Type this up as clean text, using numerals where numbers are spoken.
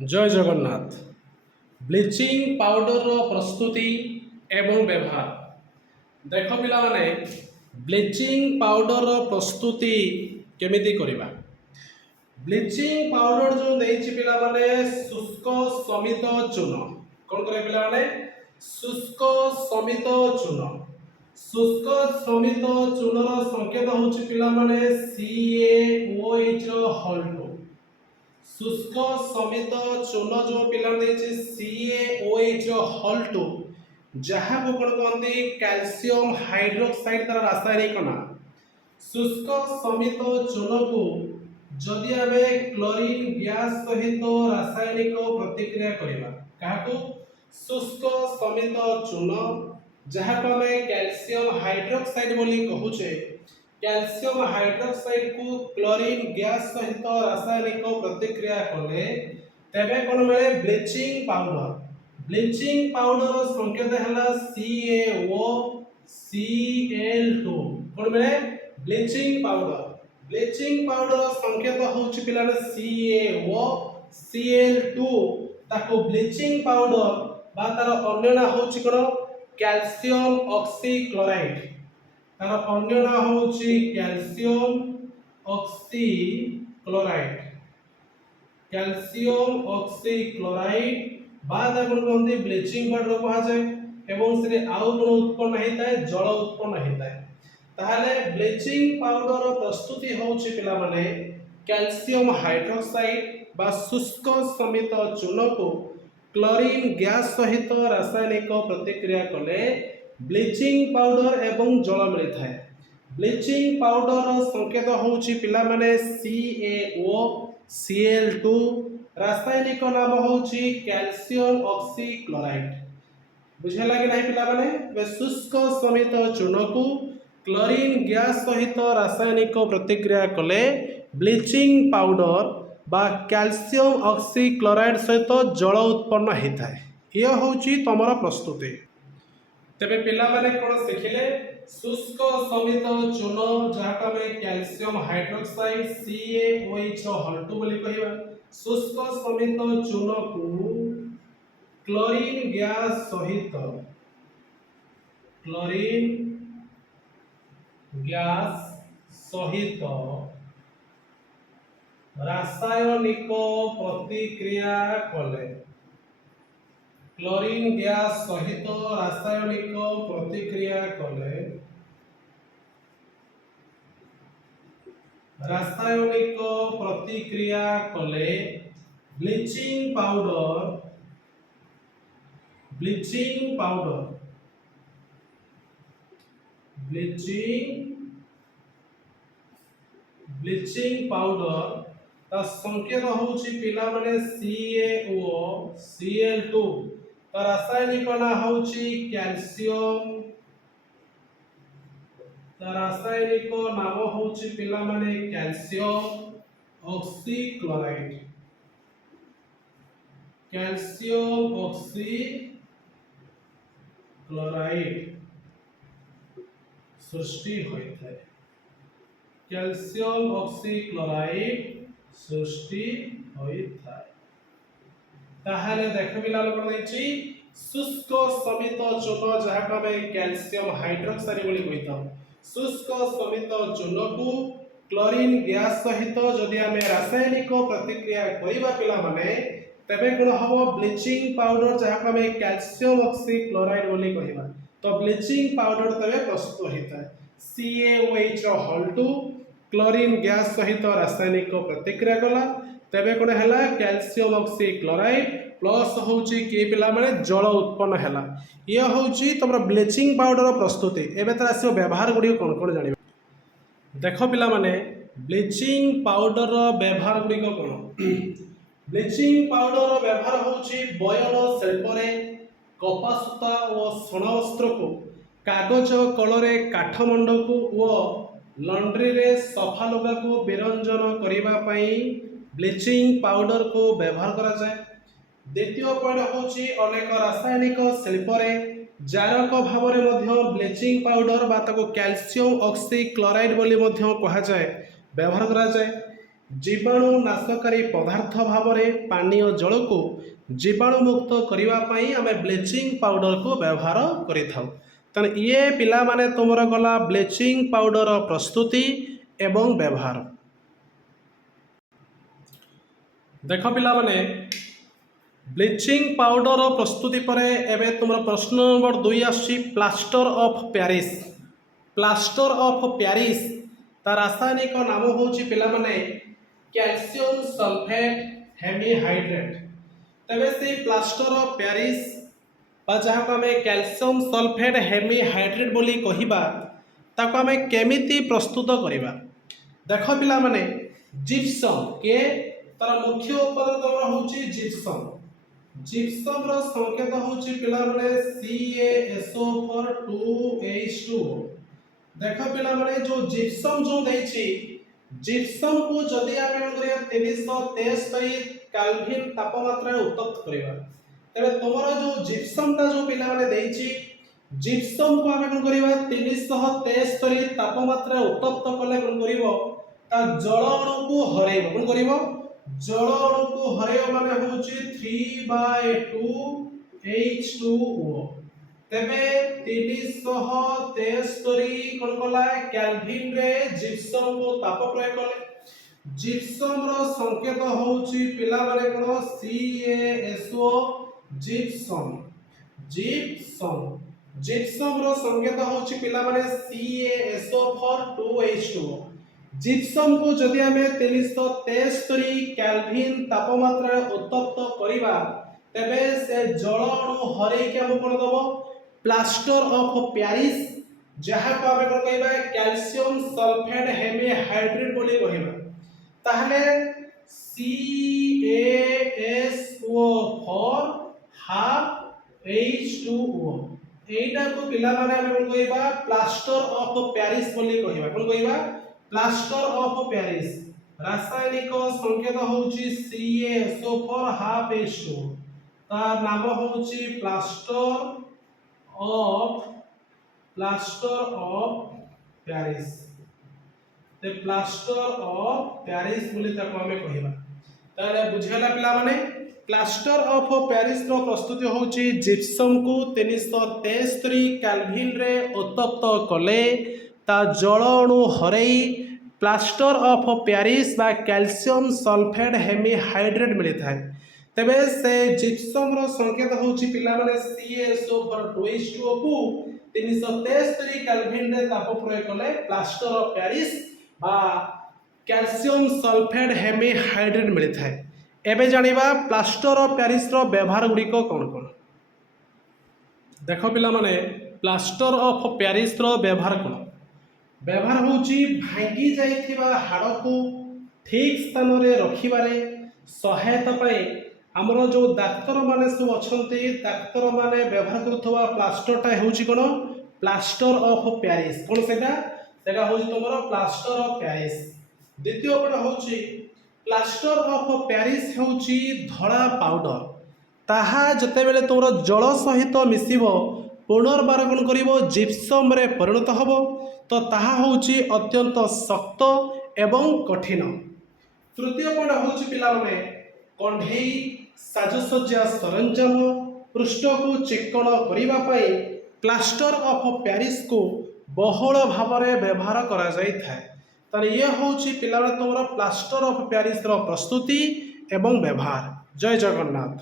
जय Jagannath. Bleaching powder प्रस्तुति एवं व्यवहार देख पिला माने ब्लीचिंग पाउडर प्रस्तुति केमिति करिबा। ब्लीचिंग पाउडर जो देछि पिला माने शुष्क समित चूर्ण कोन करे पिला माने शुष्क समित चूर्ण। शुष्क समित चूर्णर संकेत होछि पिला माने CaOH रो हल्टो। शुष्क समित चूर्ण जो पिला देछि CaOH रो हल्टो जहाँ को कोन कहते कैल्शियम हाइड्रोक्साइड तार रासायनिक नाम। शुष्क समित चूर्ण को जदि आमे क्लोरीन गैस सहित रासायनिक प्रतिक्रिया करिबा काको शुष्क समित चूर्ण जहाँ को आमे कैल्शियम हाइड्रोक्साइड बोली कहूचे। कैल्शियम हाइड्रोक्साइड को क्लोरीन गैस सहित रासायनिक प्रतिक्रिया कले तेबे कोन मिले ब्लीचिंग पाउडर। ब्लीचिंग पाउडर संकेत हैला CaOCl2 कोन मिले ब्लीचिंग पाउडर। ब्लीचिंग पाउडर संकेत होछि पिलाने CaOCl2 ताको ब्लीचिंग पाउडर बा तार अन्य नाम होछि कोन कैल्शियम ऑक्सीक्लोराइड। तार अन्य नाम होछि कैल्शियम ऑक्सीक्लोराइड। कैल्शियम ऑक्सीक्लोराइड बाद आपण कहते ब्लीचिंग पाउडर कहा जाए एवं से आउ गुण उत्पन्न होता है जल उत्पन्न होता है। ताहले ब्लीचिंग पाउडर प्रस्तुति होछि पिला माने कैल्शियम हाइड्रोक्साइड बा शुष्क समित चूर्ण को क्लोरीन गैस सहित रासायनिक प्रतिक्रिया कले ब्लीचिंग पाउडर एवं जल मिलता है। ब्लीचिंग पाउडर संकेत होछि पिला माने CaOCl2 रासायनिक नाम होछि कैल्शियम ऑक्सीक्लोराइड। बुझेला कि नहीं पिला माने शुष्क समित चूर्ण को क्लोरीन गैस सहित रासायनिक प्रतिक्रिया कले ब्लीचिंग पाउडर बा कैल्शियम ऑक्सीक्लोराइड सहित जल उत्पन्न होता है। यह होछि तमर प्रस्तुति। तेबे पिला माने कोन सिखिले शुष्क समित चूर्ण जहाँ में कैल्शियम हाइड्रोक्साइड CaOH हल्टू बोली कहिबा। शुष्क समित चूर्ण को क्लोरीन गैस सहित रासायनिक प्रतिक्रिया कले क्लोरीन गैस सहित रासायनिक प्रतिक्रिया कले ब्लीचिंग पाउडर ता संकेत होछि पिला माने CaOCl2 ता रासायनिक नाम होछि कैल्शियम। ता रासायनिक नाम होछि पिला माने कैल्शियम ऑक्सीक्लोराइड। कैल्शियम ऑक्सीक्लोराइड सृष्टि होता है। कैल्शियम ऑक्सीक्लोराइड सृष्टि होता है। ताहले देख मिला कोन दैछि शुष्क समित चूर्ण जहाँ को हमें कैल्शियम हाइड्रोक्साइड बोली कहिता। शुष्क समित चूर्ण को क्लोरीन गैस सहित जदि हमें रासायनिक प्रतिक्रिया करिबा पिला माने तबे कोन हबो ब्लीचिंग पाउडर जहाँ को हमें कैल्शियम ऑक्सीक्लोराइड बोली कहिबा। तो ब्लीचिंग पाउडर तबे प्रस्तुत होता है। CaOH हल्टू क्लोरीन गैस सहित रासायनिक प्रतिक्रिया कला तेबे कोन हैला कैल्शियम ऑक्सीक्लोराइड प्लस होची के पिला माने जल उत्पन्न हैला। ये होची तमरा ब्लीचिंग पाउडर प्रस्तुति। एबे तर आसी व्यवहार गुडी कोन कोन जानिबा। देखो पिला माने ब्लीचिंग पाउडर व्यवहार गुडी कोन। ब्लीचिंग पाउडर व्यवहार होची बयन शिल्प रे कपासूता और सोना वस्त्र को कागज कलरे काठ मंड को और लंड्री रे सफा लुगा को विरंजन करिबा पई ब्लीचिंग पाउडर को व्यवहार करा जाए। द्वितीय पॉइंट होची अनेक रासायनिक शिल्प रे जारक भाव रे मध्य ब्लीचिंग पाउडर बा ताको कैल्शियम ऑक्सीक्लोराइड बोली मध्य कहा जाए व्यवहार करा जाए। जीवाणु नाशकारी पदार्थ भाव में पानीय जल को जीवाणुमुक्त करने आम ब्लीचिंग पाउडर को व्यवहार कर ये पिला माने तुमर गला ब्लीचिंग पाउडर प्रस्तुति एवं व्यवहार। देख पिला माने ब्लीचिंग पाउडर प्रस्तुति पर एवं तुम प्रश्न नंबर 2 आसी plaster of Paris. Plaster of Paris तार रासायनिक नाम हूँ पिला माने कैल्शियम सल्फेट हेमीहाइड्रेट। तेबे से प्लास्टर ऑफ पेरिस जहाँ को आम कैल्शियम सल्फेट हेमीहाइड्रेट बोली कहिबा ताको आम केमिति प्रस्तुत करिबा। देख पिला माने जिप्सम के तार मुख्य उपादान तमरा होची जिप्सम। जिप्सम रो संकेत होची पिला माने CaSO4 देख पिला माने जो जिप्सम जो देछि जिप्सम को जदि आम 373 केल्विन तापमात्रा उत्तप्त करिबा तेरे तुमरा जो जिप्सम ता जो पिला माने देछि जिप्सम को आम कोन करिबा 373 तापमात्रा उत्तप्त कले कोन करिवो ता जल अणु को हरेइबो। कोन करिवो जल अणु को हरेइबो माने होछि 3/2 H2O। तेबे 373 कोन कला केल्विन रे जिप्सम को ताप प्रयोग कले जिप्सम रो संकेत होछि पिला माने कोन CaSO जिप्सम। जिप्सम जिप्सम रो संकेत होछि पिला माने CaSO4 जिप्सम को जदि आमे 373 केल्विन तापमात्रा उत्तप्त करिबा तेबे से जल अणु हरै के हम कोन दबो प्लास्टर ऑफ पेरिस जहाँ को आमे कोन कहबा कैल्शियम सल्फेट हेमीहाइड्रेट बोली कहबा। ताहले CaSO4 हाफ H2O एटा को पिला माने हम कोन कहबा प्लास्टर ऑफ पेरिस बोली कहबा। कोन कहबा प्लास्टर ऑफ पेरिस रासायनिक संकेत होची CaSO4 हाफ H2O तार नाम होची प्लास्टर ऑफ पेरिस। ते प्लास्टर ऑफ पेरिस बोली ताको हमें कहबा। तारे बुझेला पिला माने प्लास्टर ऑफ पेरिस रो प्रस्तुति होची जिप्सम को 373 केल्विन रे उत्तप्त कले ता जल अणु हरई प्लास्टर ऑफ पेरिस बा कैल्शियम सल्फेट हेमीहाइड्रेट मिली थाए। तेबे से जिप्सम रो संकेत होची पिला माने CaSO4 को 373 केल्विन रे ताप प्रयोग कले प्लास्टर ऑफ पेरिस बा कैल्शियम सल्फेट हेमीहाइड्रेट मिली थाए। एबे जानिबा प्लास्टर ऑफ पेरिस रो व्यवहार गुडी को कोन कोन। देखो पिला माने प्लास्टर ऑफ पेरिस रो व्यवहार कोन। व्यवहार होची भांगी जाइथिबा हाड़ को ठीक स्थान रे रखिबारे सहायता पाए हमर जो डाक्टर माने सब अछंती डाक्टर माने व्यवहार करथवा प्लास्टरटा होची कोन प्लास्टर ऑफ पेरिस। कोन सेटा होची तमरो प्लास्टर ऑफ पेरिस। द्वितीय कोन होची प्लास्टर ऑफ पेरिस होची धड़ा पाउडर ताहा जते बेले तमरो जल सहित मिसिबो पुनर्बार कोन करिवो जिप्सम रे परिणत हबो तो ताहा होची अत्यंत शक्त एवं कठिन। तृतीय कोन होची पिला माने कंढेई साजसज्जा सरंजाम पृष्ठ को चिक्कण करिबा पई प्लास्टर ऑफ पेरिस को बहुल भाव में व्यवहार करा जाय थाए। तार ये होची पिला तुमरा प्लास्टर ऑफ पेरिस रो प्रस्तुति एवं व्यवहार। जय जगन्नाथ।